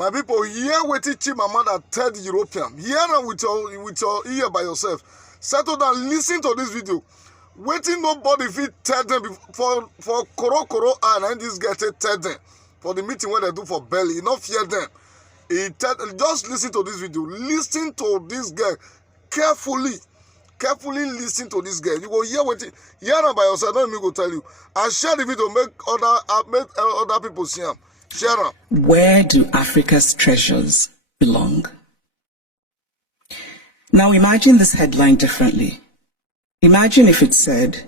My people, hear what Chimamanda tell the European. Hear them with your ear by yourself. Settle down, listen to this video. Waiting nobody fit tell them for Koro and this guy tell them for the meeting when they do for belly. You not fear them. Just listen to this video. Listen to this guy carefully. Carefully listen to this guy. You go hear what hear them by yourself. Don't me go tell you. And share the video. Make other people see them. Share them. Where do Africa's treasures belong? Now imagine this headline differently. Imagine if it said,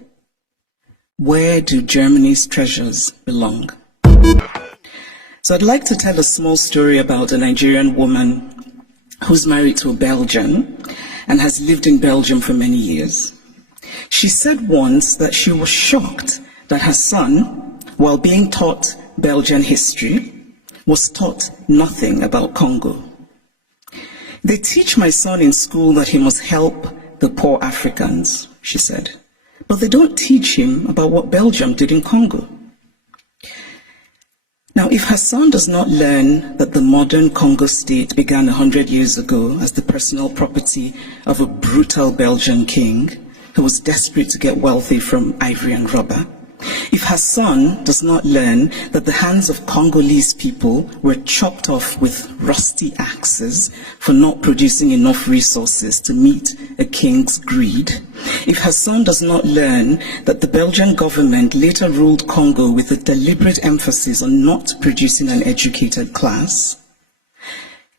where do Germany's treasures belong? So I'd like to tell a small story about a Nigerian woman who's married to a Belgian and has lived in Belgium for many years. She said once that she was shocked that her son, while being taught Belgian history, was taught nothing about Congo. They teach my son in school that he must help the poor Africans, she said, but they don't teach him about what Belgium did in Congo. Now, if her son does not learn that the modern Congo state began 100 years ago as the personal property of a brutal Belgian king who was desperate to get wealthy from ivory and rubber, if her son does not learn that the hands of Congolese people were chopped off with rusty axes for not producing enough resources to meet a king's greed, if her son does not learn that the Belgian government later ruled Congo with a deliberate emphasis on not producing an educated class,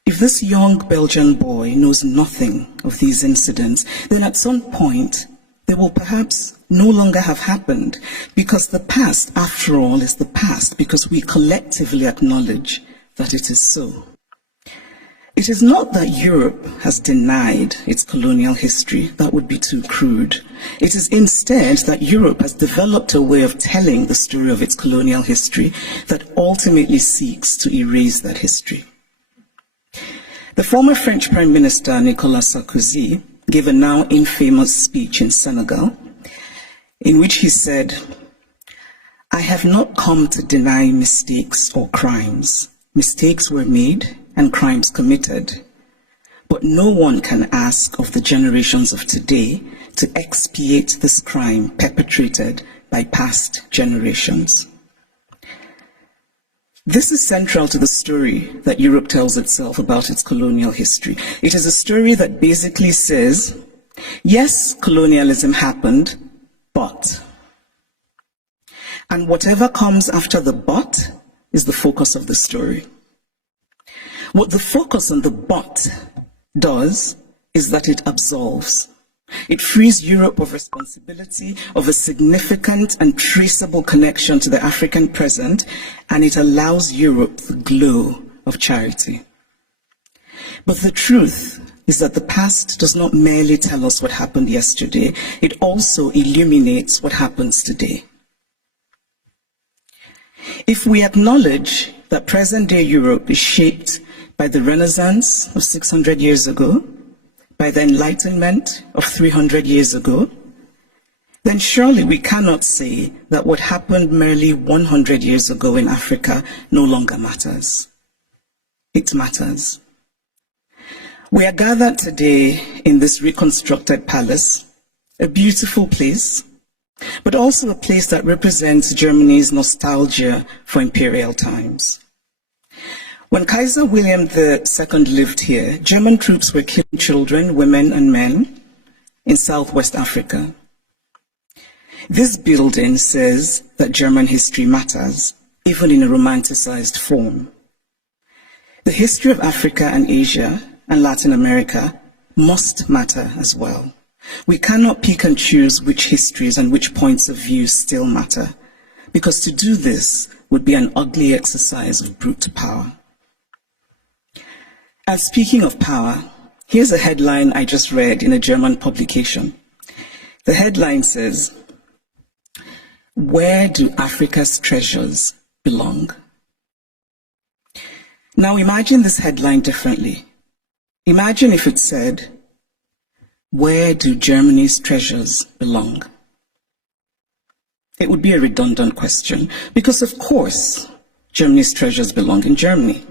if this young Belgian boy knows nothing of these incidents, then at some point they will perhaps no longer have happened, because the past, after all, is the past because we collectively acknowledge that it is so. It is not that Europe has denied its colonial history. That would be too crude. It is instead that Europe has developed a way of telling the story of its colonial history that ultimately seeks to erase that history. The former French Prime Minister, Nicolas Sarkozy, gave a now infamous speech in Senegal, in which he said, "I have not come to deny mistakes or crimes. Mistakes were made and crimes committed, but no one can ask of the generations of today to expiate this crime perpetrated by past generations." This is central to the story that Europe tells itself about its colonial history. It is a story that basically says, yes, colonialism happened, but. And whatever comes after the but is the focus of the story. What the focus on the but does is that it absolves. It frees Europe of responsibility, of a significant and traceable connection to the African present, and it allows Europe the glow of charity. But the truth is that the past does not merely tell us what happened yesterday, it also illuminates what happens today. If we acknowledge that present-day Europe is shaped by the Renaissance of 600 years ago, by the Enlightenment of 300 years ago, then surely we cannot say that what happened merely 100 years ago in Africa no longer matters. It matters. We are gathered today in this reconstructed palace, a beautiful place, but also a place that represents Germany's nostalgia for imperial times. When Kaiser William II lived here, German troops were killing children, women, and men in Southwest Africa. This building says that German history matters, even in a romanticized form. The history of Africa and Asia and Latin America must matter as well. We cannot pick and choose which histories and which points of view still matter, because to do this would be an ugly exercise of brute power. And speaking of power, here's a headline I just read in a German publication. The headline says, "Where do Africa's treasures belong?" Now imagine this headline differently. Imagine if it said, "Where do Germany's treasures belong?" It would be a redundant question, because of course Germany's treasures belong in Germany.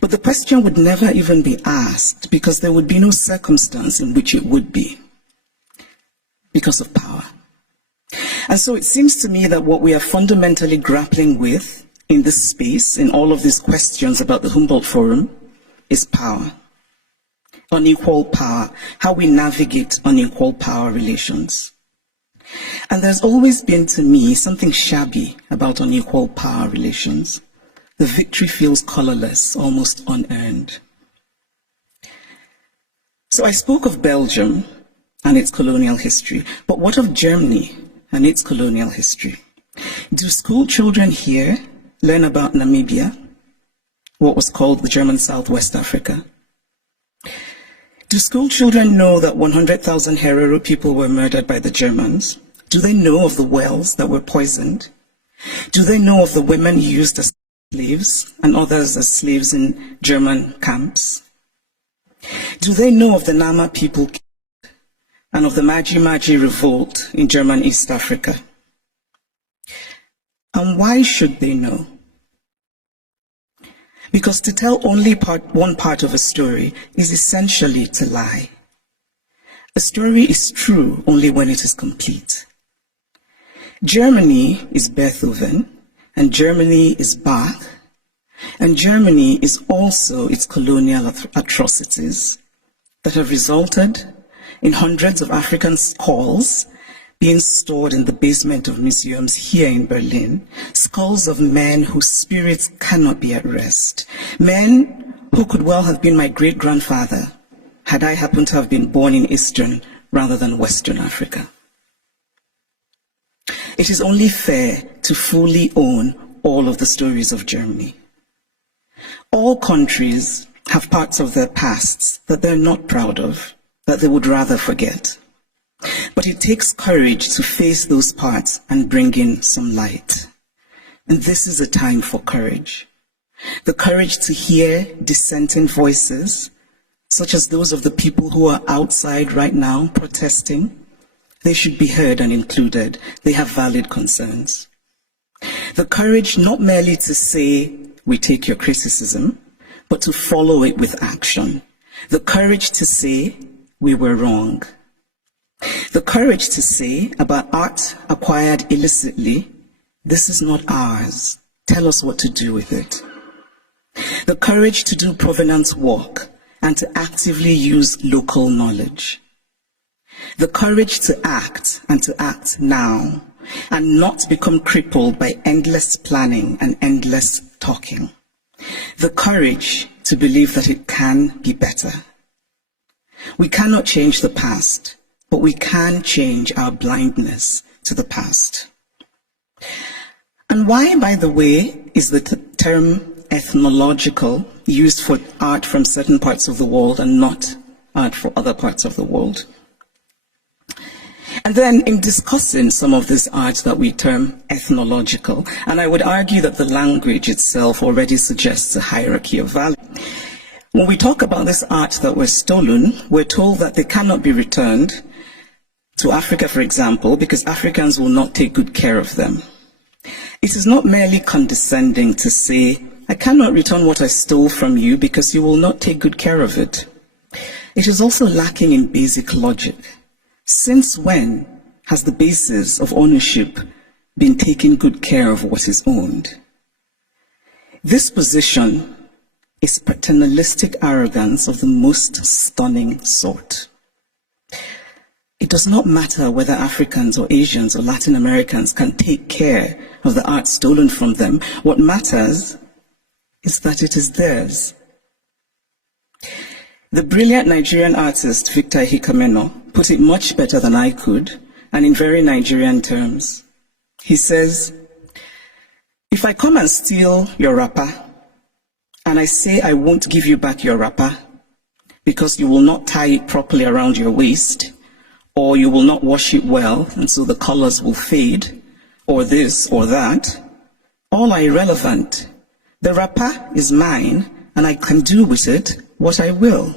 But the question would never even be asked because there would be no circumstance in which it would be, because of power. And so it seems to me that what we are fundamentally grappling with in this space, in all of these questions about the Humboldt Forum, is power. Unequal power, how we navigate unequal power relations. And there's always been, to me, something shabby about unequal power relations. The victory feels colorless, almost unearned. So I spoke of Belgium and its colonial history, but what of Germany and its colonial history? Do school children here learn about Namibia, what was called the German Southwest Africa? Do school children know that 100,000 Herero people were murdered by the Germans? Do they know of the wells that were poisoned? Do they know of the women used as slaves and others as slaves in German camps? Do they know of the Nama people killed and of the Maji Maji revolt in German East Africa? And why should they know? Because to tell only one part of a story is essentially to lie. A story is true only when it is complete. Germany is Beethoven, and Germany is Bach, and Germany is also its colonial atrocities that have resulted in hundreds of African skulls being stored in the basement of museums here in Berlin, skulls of men whose spirits cannot be at rest, men who could well have been my great-grandfather had I happened to have been born in Eastern rather than Western Africa. It is only fair to fully own all of the stories of Germany. All countries have parts of their pasts that they're not proud of, that they would rather forget. But it takes courage to face those parts and bring in some light. And this is a time for courage. The courage to hear dissenting voices, such as those of the people who are outside right now protesting. They should be heard and included. They have valid concerns. The courage not merely to say, we take your criticism, but to follow it with action. The courage to say, we were wrong. The courage to say about art acquired illicitly, this is not ours. Tell us what to do with it. The courage to do provenance work and to actively use local knowledge. The courage to act and to act now and not become crippled by endless planning and endless talking. The courage to believe that it can be better. We cannot change the past, but we can change our blindness to the past. And why, by the way, is the term ethnological used for art from certain parts of the world and not art for other parts of the world? And then in discussing some of this art that we term ethnological, and I would argue that the language itself already suggests a hierarchy of value. When we talk about this art that was stolen, we're told that they cannot be returned to Africa, for example, because Africans will not take good care of them. It is not merely condescending to say, I cannot return what I stole from you because you will not take good care of it. It is also lacking in basic logic. Since when has the basis of ownership been taking good care of what is owned? This position is paternalistic arrogance of the most stunning sort. It does not matter whether Africans or Asians or Latin Americans can take care of the art stolen from them. What matters is that it is theirs. The brilliant Nigerian artist Victor Hikameno put it much better than I could, and in very Nigerian terms. He says, if I come and steal your wrapper, and I say I won't give you back your wrapper because you will not tie it properly around your waist, or you will not wash it well, and so the colors will fade, or this or that, all are irrelevant. The wrapper is mine, and I can do with it what I will.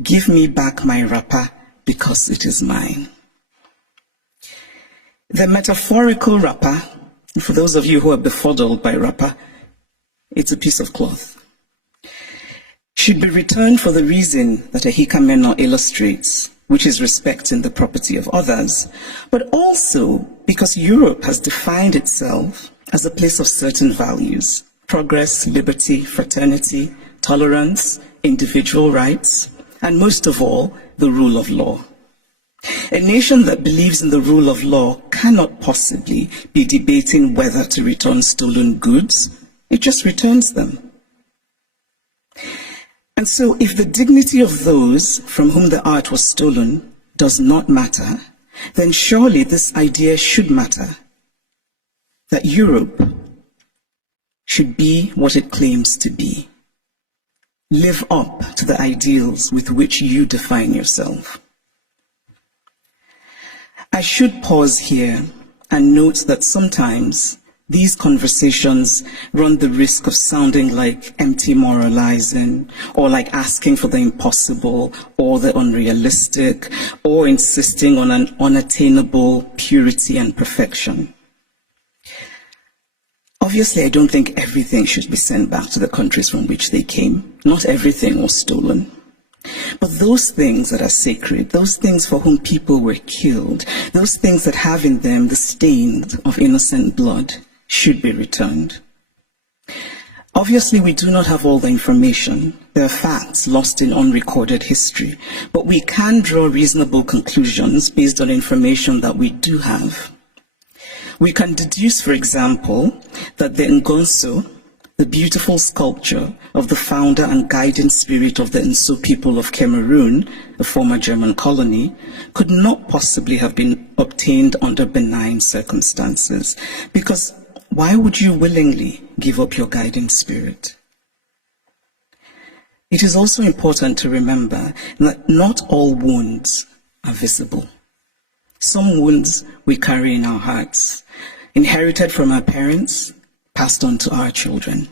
Give me back my wrapper because it is mine. The metaphorical wrapper, for those of you who are befuddled by wrapper, it's a piece of cloth. should be returned for the reason that Ahika Menor illustrates, which is respecting the property of others, but also because Europe has defined itself as a place of certain values: progress, liberty, fraternity, tolerance, individual rights, and most of all, the rule of law. A nation that believes in the rule of law cannot possibly be debating whether to return stolen goods. It just returns them. And so if the dignity of those from whom the art was stolen does not matter, then surely this idea should matter, that Europe should be what it claims to be. Live up to the ideals with which you define yourself. I should pause here and note that sometimes these conversations run the risk of sounding like empty moralizing, or like asking for the impossible or the unrealistic, or insisting on an unattainable purity and perfection. Obviously, I don't think everything should be sent back to the countries from which they came. Not everything was stolen. But those things that are sacred, those things for whom people were killed, those things that have in them the stain of innocent blood, should be returned. Obviously, we do not have all the information. There are facts lost in unrecorded history, but we can draw reasonable conclusions based on information that we do have. We can deduce, for example, that the Ngonso, the beautiful sculpture of the founder and guiding spirit of the Nso people of Cameroon, a former German colony, could not possibly have been obtained under benign circumstances, because why would you willingly give up your guiding spirit? It is also important to remember that not all wounds are visible. Some wounds we carry in our hearts, inherited from our parents, passed on to our children.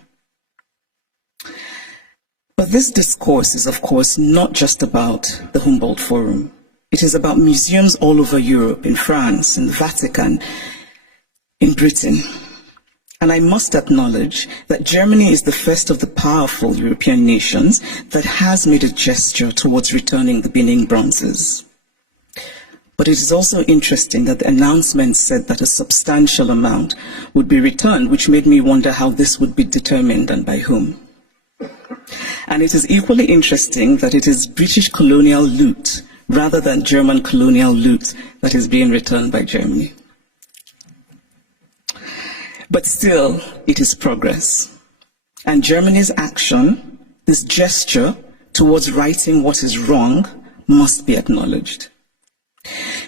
But this discourse is, of course, not just about the Humboldt Forum. It is about museums all over Europe, in France, in the Vatican, in Britain. And I must acknowledge that Germany is the first of the powerful European nations that has made a gesture towards returning the Benin bronzes. But it is also interesting that the announcement said that a substantial amount would be returned, which made me wonder how this would be determined and by whom. And it is equally interesting that it is British colonial loot rather than German colonial loot that is being returned by Germany. But still, it is progress. And Germany's action, this gesture towards righting what is wrong, must be acknowledged.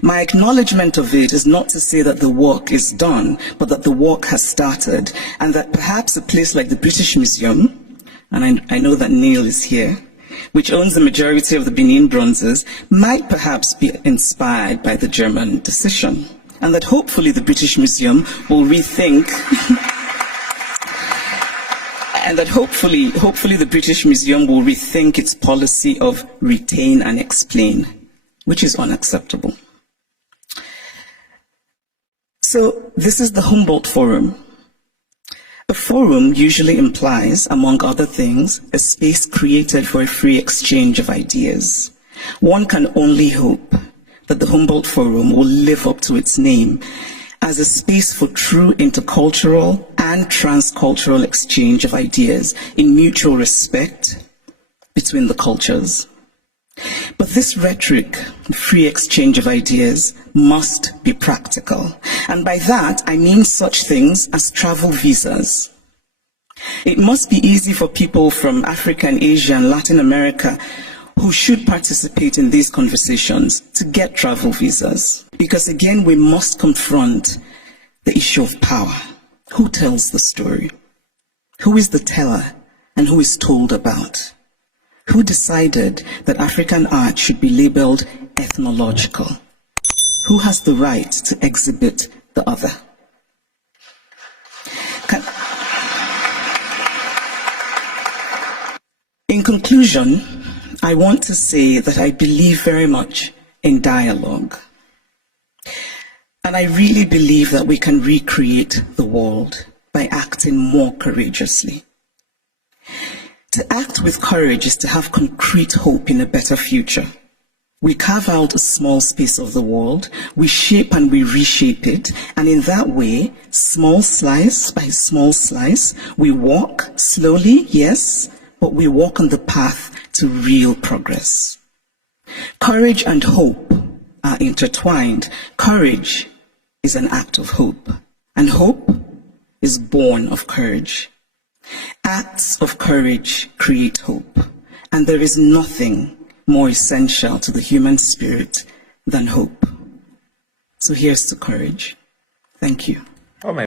My acknowledgement of it is not to say that the work is done, but that the work has started, and that perhaps a place like the British Museum, and I know that Neil is here, which owns the majority of the Benin bronzes, might perhaps be inspired by the German decision, and that hopefully the British Museum will rethink and that hopefully the British Museum will rethink its policy of retain and explain, which is unacceptable. So this is the Humboldt Forum. A forum usually implies, among other things, a space created for a free exchange of ideas. One can only hope that the Humboldt Forum will live up to its name as a space for true intercultural and transcultural exchange of ideas in mutual respect between the cultures. But this rhetoric, free exchange of ideas, must be practical. And by that, I mean such things as travel visas. It must be easy for people from Africa and Asia and Latin America who should participate in these conversations to get travel visas. Because again, we must confront the issue of power. Who tells the story? Who is the teller and who is told about? Who decided that African art should be labeled ethnological? Who has the right to exhibit the other? In conclusion, I want to say that I believe very much in dialogue. And I really believe that we can recreate the world by acting more courageously. To act with courage is to have concrete hope in a better future. We carve out a small space of the world, we shape and we reshape it, and in that way, small slice by small slice, we walk slowly, yes, but we walk on the path to real progress. Courage and hope are intertwined. Courage is an act of hope, and hope is born of courage. Acts of courage create hope, and there is nothing more essential to the human spirit than hope. So here's to courage. Thank you. Oh my